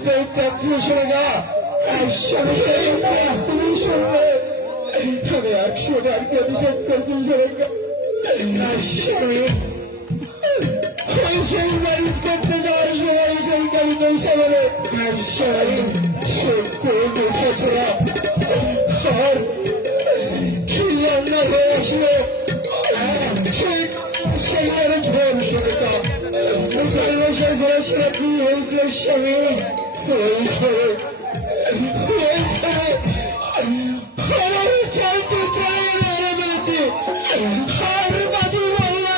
শুনে না স্বামী তুমি শুনবে আমি 100 টাকা অভিষেক করছি স্বামী সেই ম্যারেজ করতে যাওয়ার সময় সেই গাড়ি পয়সা বলে স্বামী শোধ করে বসেছিল আর কি রান্না হয়ে আসলো সেই ম্যারেজ হওয়ার সময়টা বছর ধরে কি হয়েছিল স্বামী হয়েছে চাইতে চাই বলেছি আর বাজু বললে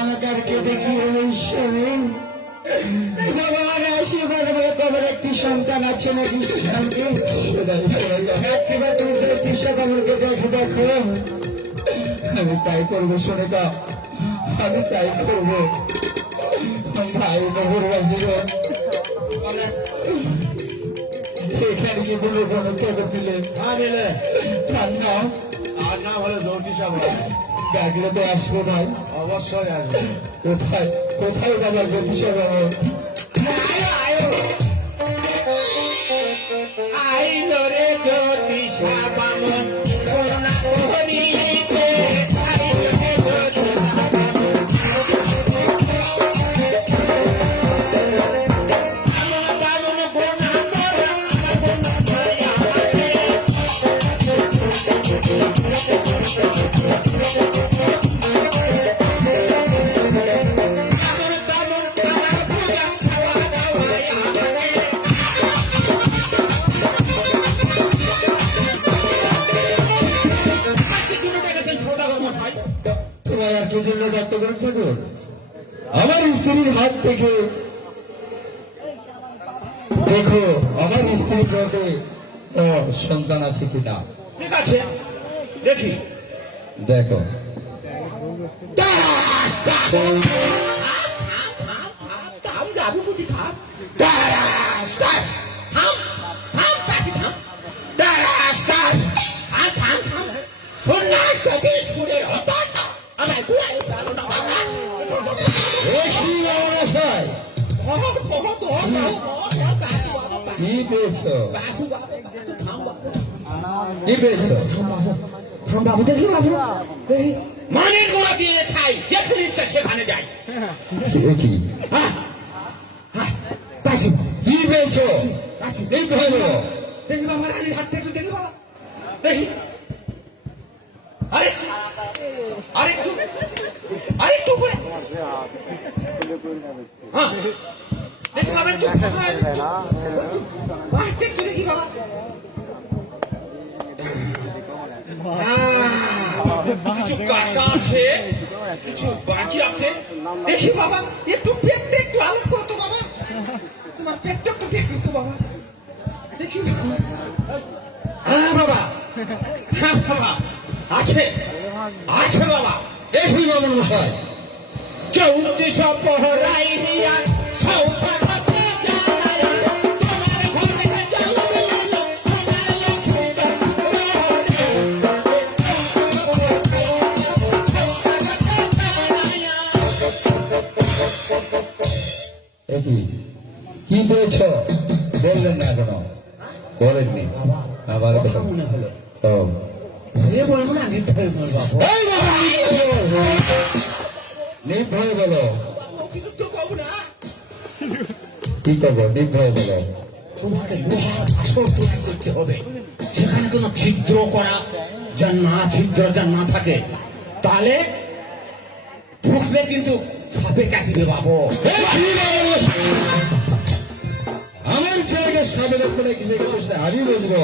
আমাদেরকে দেখি ভগবান আশীর্বাদ তোমার একটি সন্তান আছে নাকি আমাকে দেখো দেখো আমি তাই করবো সোনিকা আমি তাই করবো ভাই নগরবাসীর এখানে কি বলবো কোনো খবর দিলে ঠান্ডা আর না হলে জোরটি সব ডাকলে তো আসবো ভাই অবশ্যই আসবে কোথায় কোথায় বাবা জ্যোতিষ আইলো রে জ্যোতিষ বামন আমার স্ত্রীর হাত থেকে দেখো আমার স্ত্রীর পেটে সন্তান আছে কিনা ঠিক আছে দেখি দেখো কি পেয়েছো কি পেয়েছো বাবু দেখি বাবু মানের গোড়া দিয়ে খাই যেখানে ইচ্ছা সেখানে যাই কি কি পেয়েছো দেখি বাবা রানীর হাত থেকে দেখি বাবা দেখি আরেকটু করে দেখি বাবা একটু দেখি বাবা কিছু কাটা আছে, কিছু বাকি আছে। দেখি বাবা, একটু পেটটা একটু আলাপ করো তো বাবা, তোমার পেটটা একটু দেখি তো বাবা, দেখি বাবা। হ্যাঁ বাবা, হ্যাঁ বাবা, আছে আছে বাবা। দেখি বাবুল মশাই, 1400 পহরাই দিয়া সৌভাগ্য দেখি কি বলেছ? বললেন না এখনো? বলেননি? আবার মনে হলো তো বলবো না, নির্ভয় বলবো নির্ভয় বলো। কিছু তো পাবো না। কি করবো? নির্ভয় বলো। তোমাকে লোহার আসর তৈরি করতে হবে, সেখানে কোনো ছিদ্র করা ছিদ্র না থাকে, তাহলে ঢুকলে কিন্তু সাপে কাটিবে বাবু। আমার ছেলেকে সাবের করে কিসে বসে আমি বুঝবো।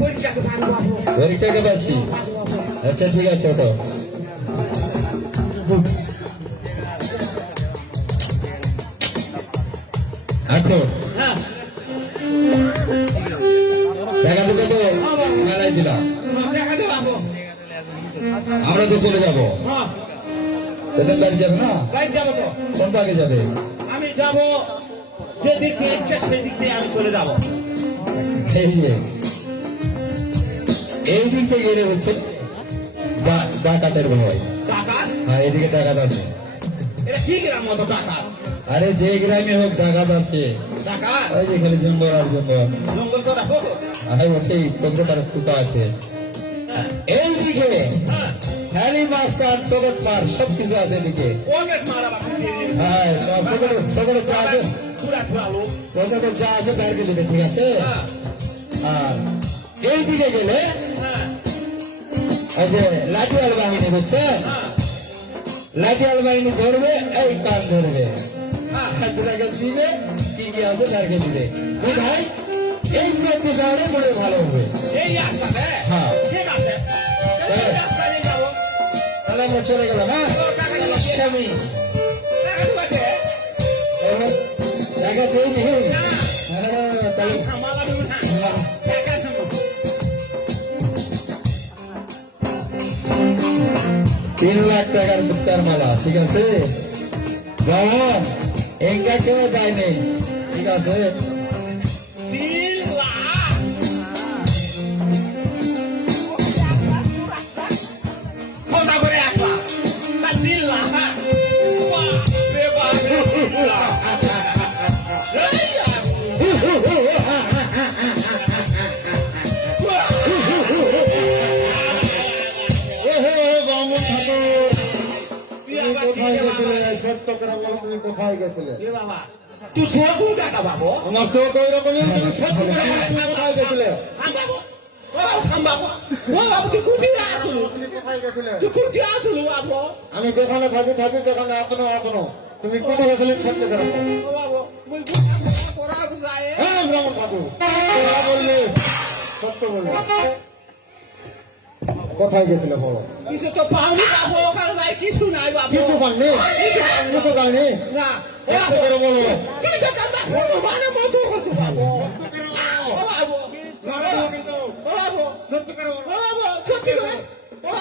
পরীক্ষাতে পারবো বাবু। পরীক্ষাকে পাচ্ছি। আচ্ছা ঠিক আছে, ওটো এখন হ্যাঁ দেখা দিলে তো মেলাই দিলাম। দেখাতে পারবো। আমরা তো চলে যাবো। হ্যাঁ তোদের বাড়ি যাবে না? রাইট যাবো তো। কোন পাকে যাবে? আমি যাবো যে দিক দিয়ে ইচ্ছা সেই দিক দিয়ে আমি চলে যাবো। এই যে এই দিক থেকে গেলে হচ্ছে ডাকাতের ভয়। কাকাস হ্যাঁ, এদিকে ডাকাত আছে। এটা কি গ্রাম মতো কাকাস? আরে যে গ্রামে হোক ডাকাত আছে। কাকাস ওই যে খালি জঙ্গল আর জঙ্গল। জঙ্গল তো রাখো তো। আরে ওটাই কতটা কুতা আছে। হ্যাঁ এইদিকে হ্যাঁ হ্যারি মাস্টার টগট মার সবকিছু আছে এদিকে। অনেক মারা বাপু দিয়ে দিন। হ্যাঁ, টগট যা আছে, পুরা পুরা লোক। টগট যা আছে তার দিকে, ঠিক আছে? হ্যাঁ আর এইদিকে গেলে হ্যাঁ ওই যে লাঠিয়াল বাহিনী, বুঝছেন? হ্যাঁ লাঠিয়াল বাহিনী ধরবে, এই কান ধরবে, হ্যাঁ হাতুরাকে দিবে, কি কি আছে তারকে দিবে। বুঝ ভাই, এই করতে যাওয়ারে বড় ভালো হবে। এই রাস্তাতে? হ্যাঁ। ঠিক আছে, এই রাস্তায় যাবো। তাহলে আমরা চলে গেলাম। হ্যাঁ, স্বামী টাকা ঢুকাতে? দেখা পেয়ে নেই। না, না। হ্যাঁ, তাহলে মালা ঢুকে থাক। টাকা থাকো। 3 লাখ টাকার মুক্তার মালা, ঠিক আছে? যেমন এঙ্গা কেউ যায় নেই, ঠিক আছে? 3 লাখ। কথা করে আসবা। 3 লাখ। বাপরে বাপ, 3 লাখ। এই আর। কোথায় গেছিলে? সত্য করে বলো, তুমি কোথায় গেছিলে? এ বাবা, তুই ছোট টাকা বাবু। আমার তো ওই রকমই, তুমি সত্য করে বলো, তুমি কোথায় গেছিলে? বাবু, বাবু, বাবু, তুই কোথায় আসলো? তুমি কোথায় গেছিলে? তুই কোথায় আসলো বাবু? আমি যেখানে থাকি যেখানে এখনো তুমি কোথায় গেছিলে? সত্য করে বলো। ও বাবু, মুই পড়া যায়। হ্যাঁ, ব্রাহ্মণ ঠাকুর, তোরা বললে সত্য বললে। কোথায় গেছিলে বলো? কিছু তো পাওনি বাবু, ওখানে নাই, কিছু নাই বাবু। কিছু পাননি? কিছু পাননি? না, সত্য করে বলো। তুই তো কান্দা কোনো মানে মতো করছো বাবু। ও বাবু, ও বাবু, সত্য করে বলো। ও বাবু, সত্যি করে। ও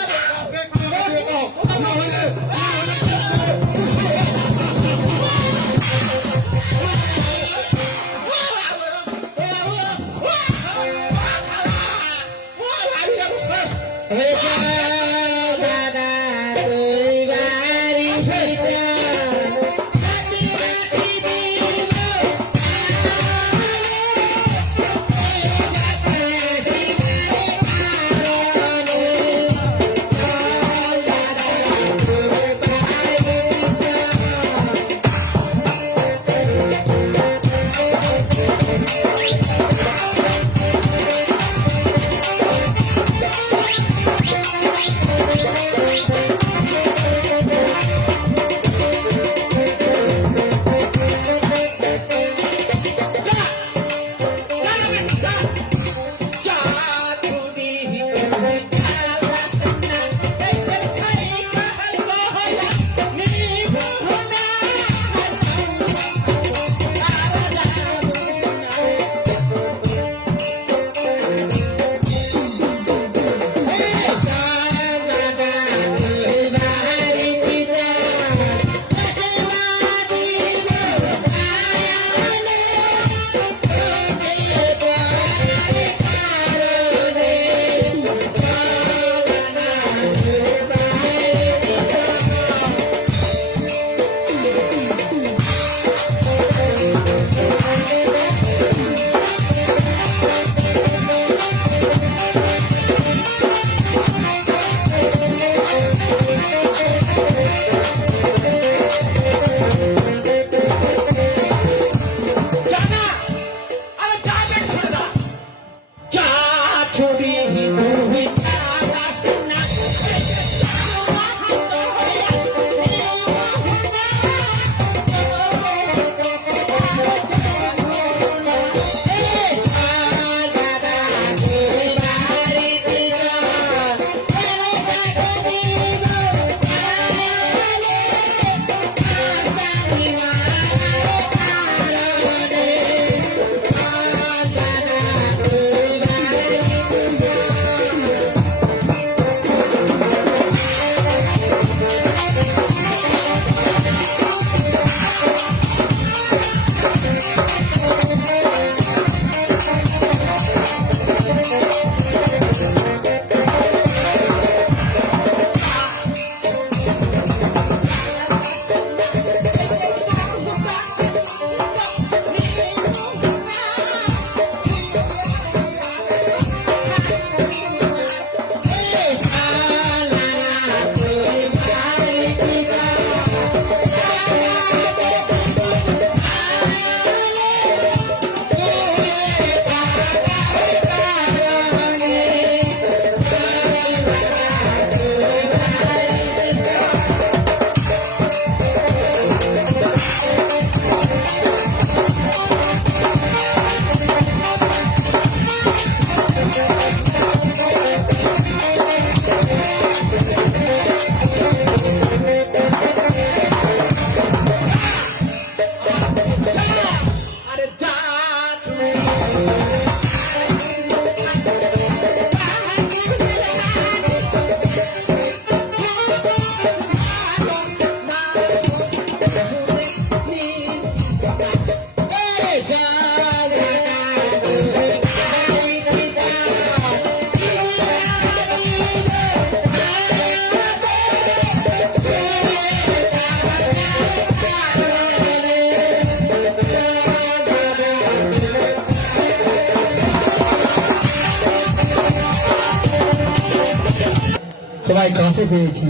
তোমায় কাছে পেয়েছি,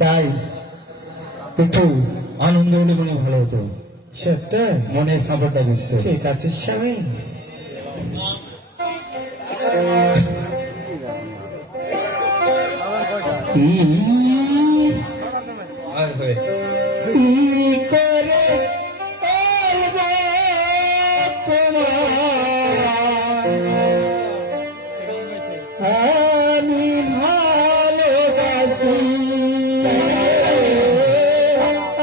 তাই একটু আনন্দ হলে মনে ভালো হতো। সত্যি? মনের খবরটা বুঝতে। ঠিক আছে স্বামী। আমি ভালোবাসি,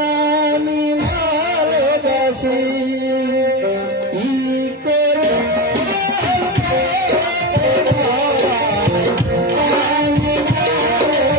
আমি ভালোবাসি, ই করে আমি ভালোবাসি,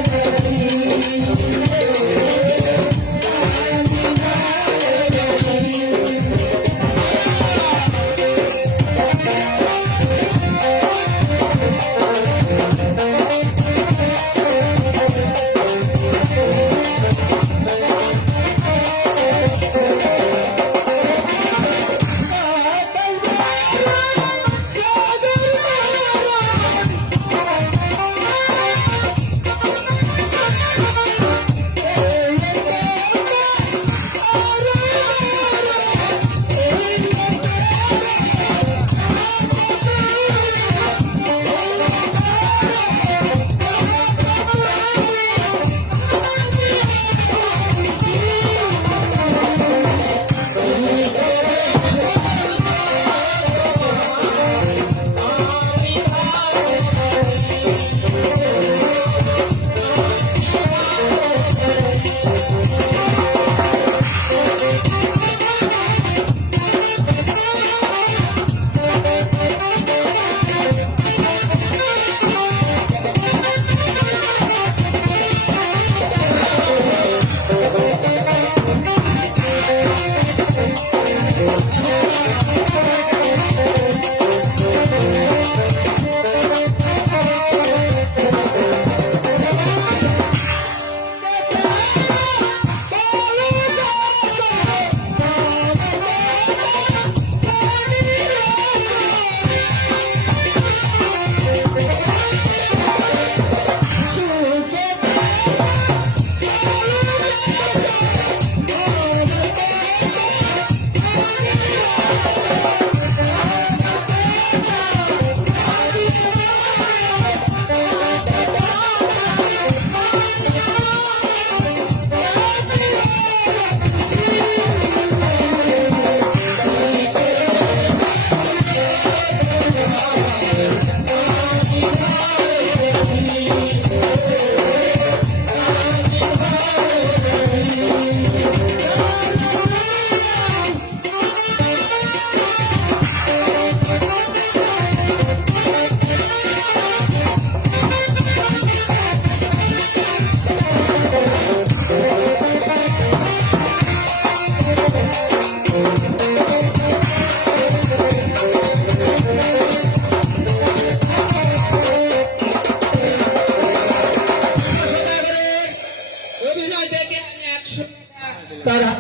তারা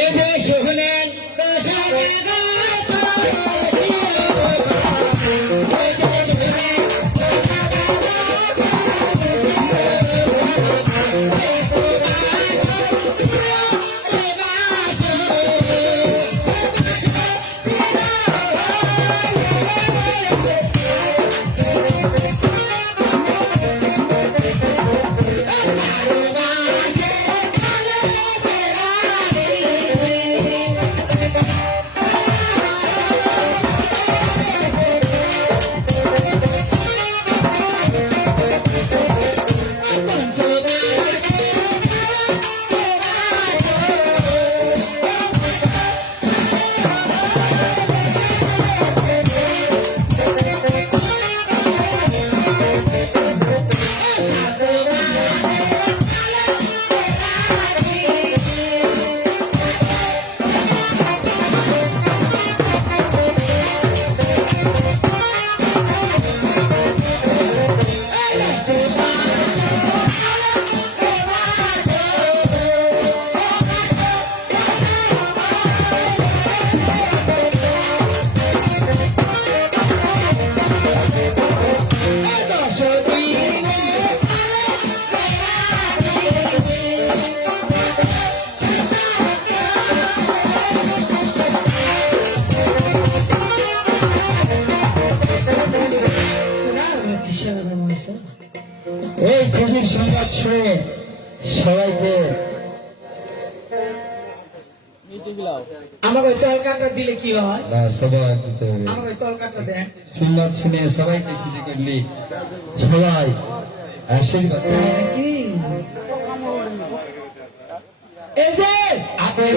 এই যে শুনলেন আছে সবাইকে আমাকে ওই তলকাটা দিলে কি হয়? না সবাই দিতে হবে আমাকে ওই তলকাটা দেন। সুন্দর শুনে সবাইকে খুশি করলি সবাই আশীর্বাদ তাই নাকি? এই যে আপনি